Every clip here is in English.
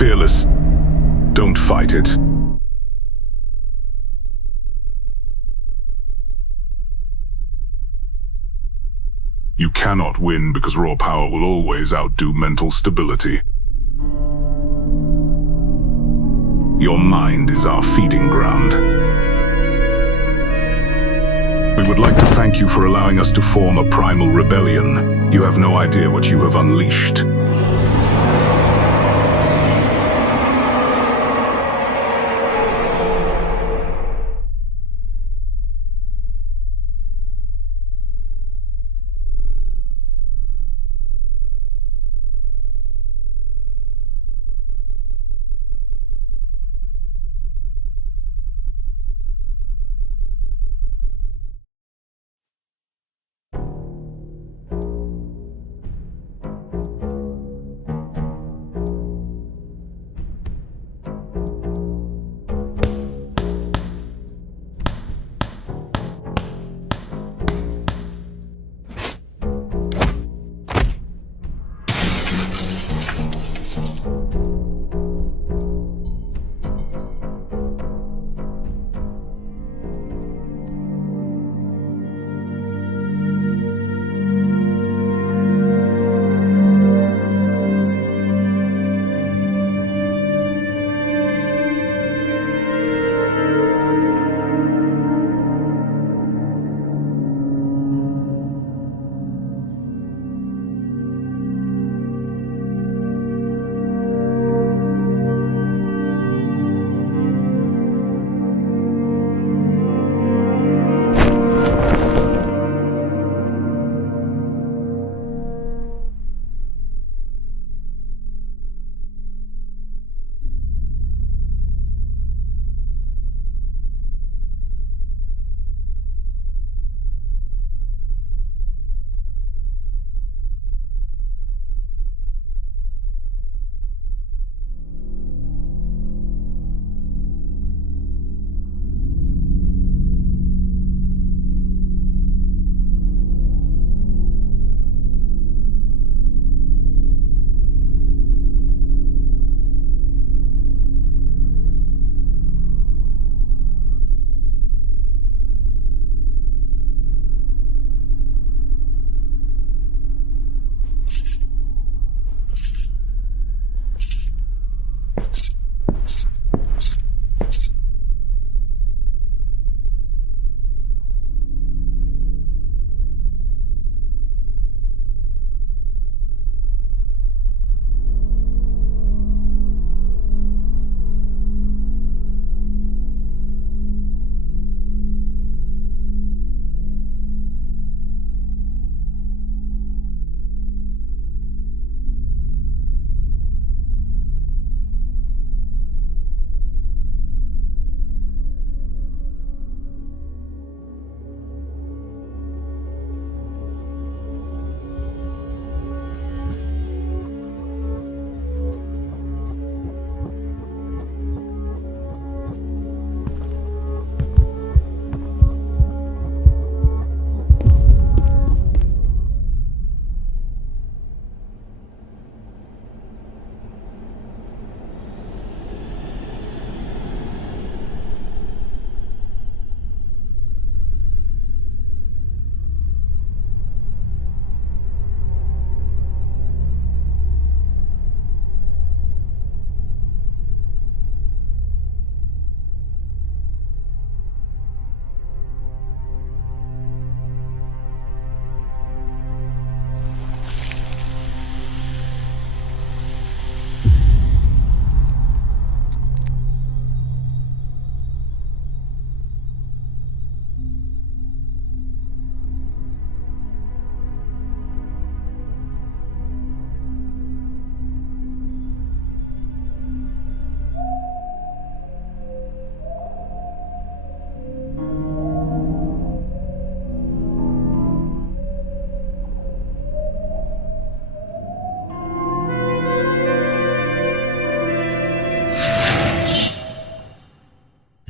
fearless. Don't fight it. You cannot win because raw power will always outdo mental stability. Your mind is our feeding ground. We would like to thank you for allowing us to form a primal rebellion. You have no idea what you have unleashed.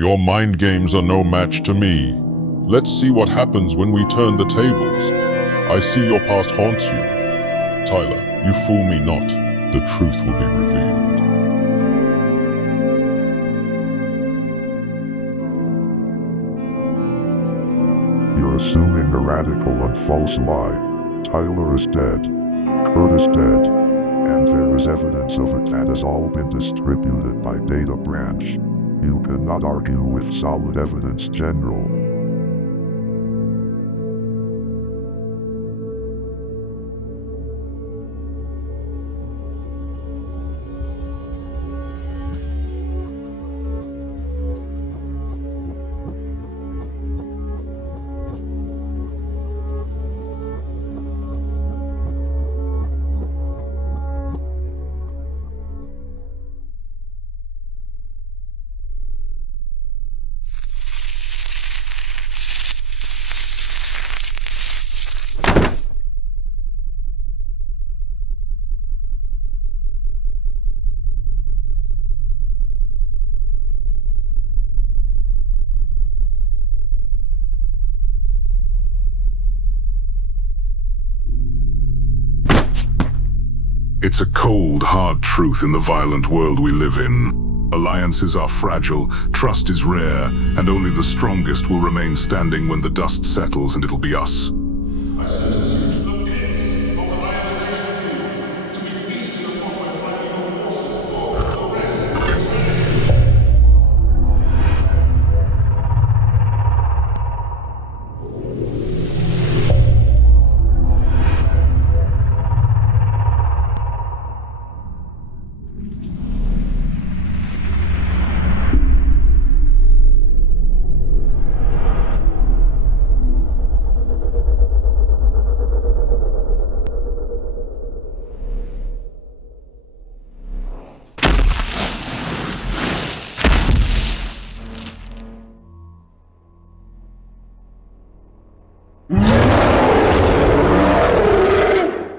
Your mind games are no match to me. Let's see what happens when we turn the tables. I see your past haunts you. Tyler, you fool me not. The truth will be revealed. spreading a radical and false lie. Tyler is dead. Kurt is dead. And there is evidence of it that has all been distributed by Data Branch. You cannot argue with solid evidence, General. It's a cold, hard truth in the violent world we live in. Alliances are fragile, trust is rare, and only the strongest will remain standing when the dust settles, and it'll be us. I sentence you to the pits of the ionization field, to be feasted upon by primeval forces for the rest of eternity.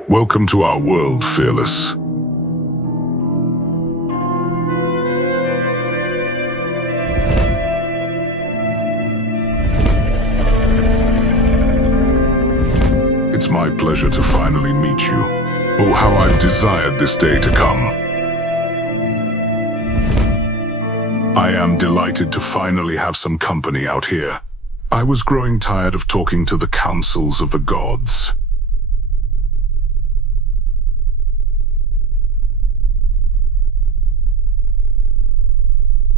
Welcome to our world, Fearless. It's my pleasure to finally meet you. Oh, how I've desired this day to come. I am delighted to finally have some company out here. I was growing tired of talking to the councils of the gods.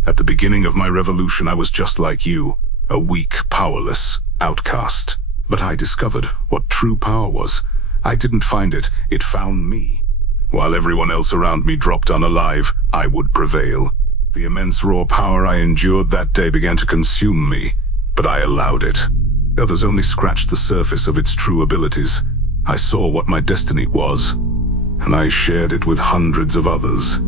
At the beginning of my revolution, I was just like you, a weak, powerless outcast. But I discovered what true power was. I didn't find it, it found me. While everyone else around me dropped unalive, I would prevail. The immense raw power I endured that day began to consume me, but I allowed it. Others only scratched the surface of its true abilities. I saw what my destiny was, and I shared it with hundreds of others.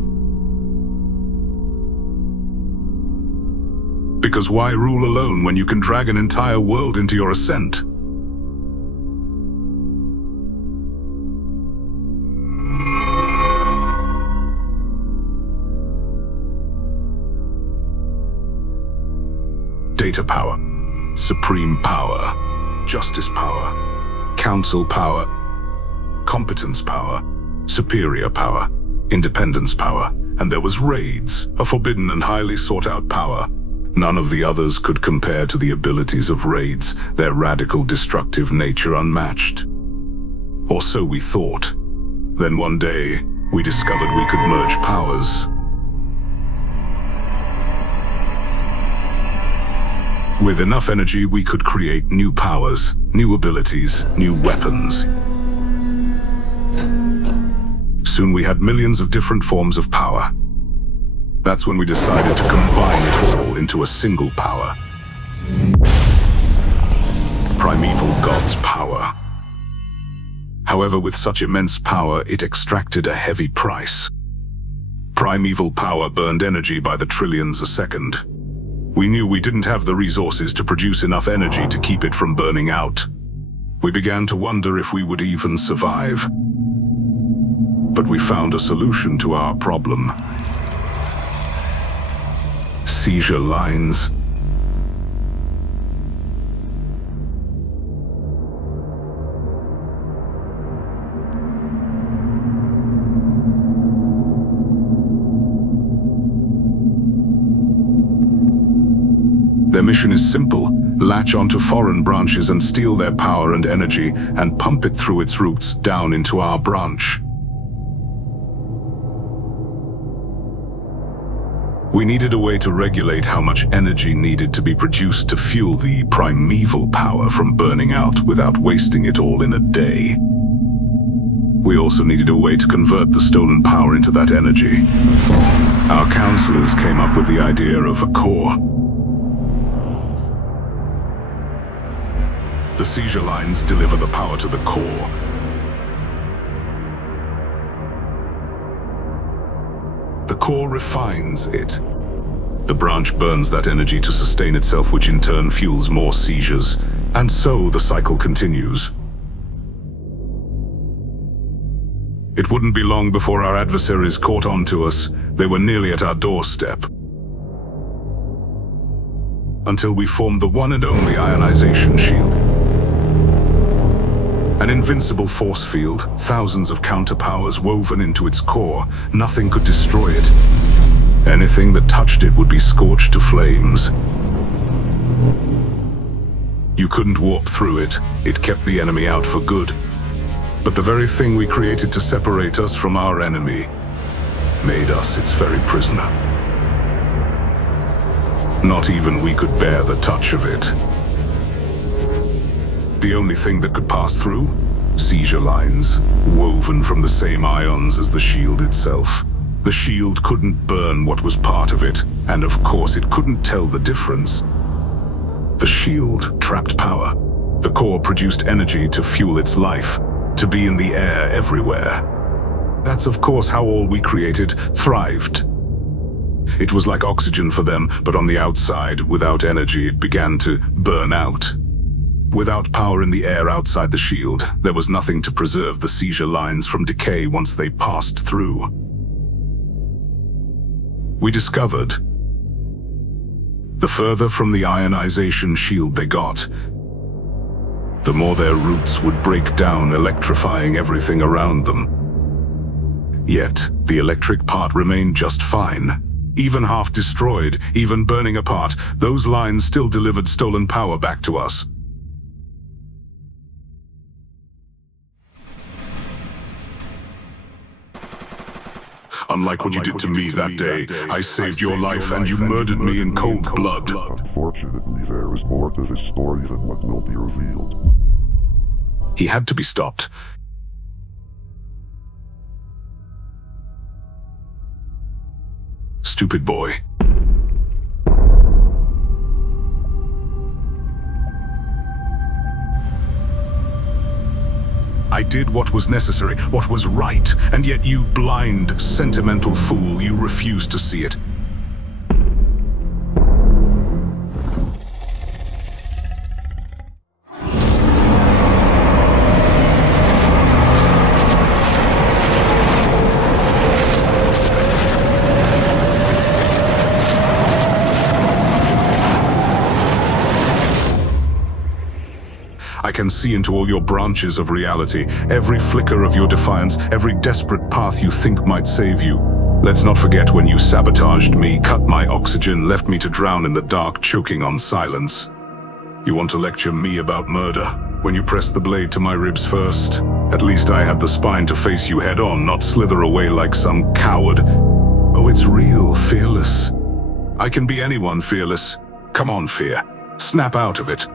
Because why rule alone when you can drag an entire world into your ascent? Data power, supreme power, justice power, council power, competence power, superior power, independence power, and there was raids, a forbidden and highly sought-out power. None of the others could compare to the abilities of raids, their radical destructive nature unmatched. Or so we thought. Then one day, we discovered we could merge powers. With enough energy, we could create new powers, new abilities, new weapons. Soon we had millions of different forms of power. That's when we decided to combine it all into a single power. Primeval God's power. However, with such immense power, it extracted a heavy price. Primeval power burned energy by the trillions a second. We knew we didn't have the resources to produce enough energy to keep it from burning out. We began to wonder if we would even survive. But we found a solution to our problem. Seizure lines. Their mission is simple: latch onto foreign branches and steal their power and energy and pump it through its roots down into our branch. We needed a way to regulate how much energy needed to be produced to fuel the primeval power from burning out without wasting it all in a day. We also needed a way to convert the stolen power into that energy. Our counselors came up with the idea of a core. The seizure lines deliver the power to the core. The core refines it. The branch burns that energy to sustain itself, which in turn fuels more seizures. And so the cycle continues. It wouldn't be long before our adversaries caught on to us. They were nearly at our doorstep. Until we formed the one and only ionization shield. An invincible force field, thousands of counterpowers woven into its core. Nothing could destroy it. Anything that touched it would be scorched to flames. You couldn't warp through it. It kept the enemy out for good. But the very thing we created to separate us from our enemy made us its very prisoner. Not even we could bear the touch of it. The only thing that could pass through? Seizure lines, woven from the same ions as the shield itself. The shield couldn't burn what was part of it, and of course it couldn't tell the difference. The shield trapped power. The core produced energy to fuel its life, to be in the air everywhere. That's of course how all we created thrived. It was like oxygen for them, but on the outside, without energy, it began to burn out. Without power in the air outside the shield, there was nothing to preserve the seizure lines from decay once they passed through. We discovered, the further from the ionization shield they got, the more their roots would break down, electrifying everything around them. Yet, the electric part remained just fine. Even half destroyed, even burning apart, those lines still delivered stolen power back to us. Unlike what you did to me that day, I saved your life and you murdered me in cold blood. Unfortunately, there is more to this story than what will be revealed. He had to be stopped. Stupid boy. I did what was necessary, what was right, and yet you blind, sentimental fool, you refused to see it. I can see into all your branches of reality, every flicker of your defiance, every desperate path you think might save you. Let's not forget when you sabotaged me, cut my oxygen, left me to drown in the dark, choking on silence. You want to lecture me about murder? When you pressed the blade to my ribs first, at least I had the spine to face you head on, not slither away like some coward. Oh, it's real, fearless. I can be anyone fearless. Come on, fear. Snap out of it.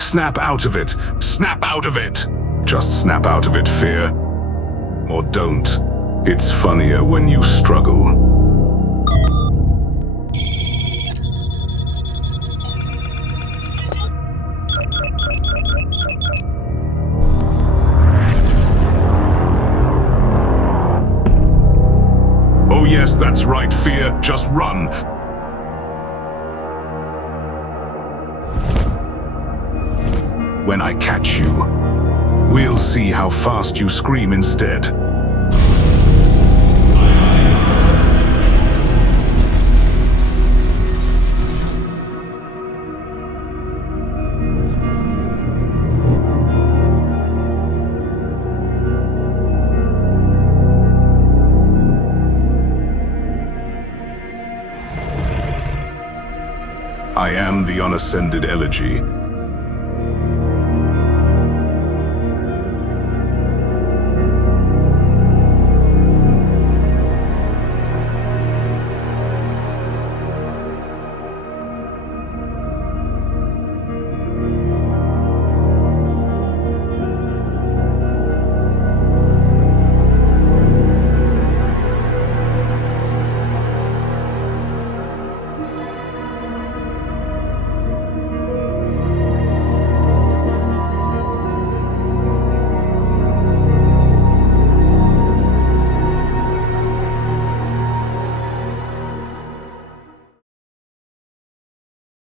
Snap out of it! Snap out of it! Just snap out of it, fear. Or don't. It's funnier when you struggle. Oh yes, that's right, fear. Just run. When I catch you, we'll see how fast you scream instead. I am the unascended elegy.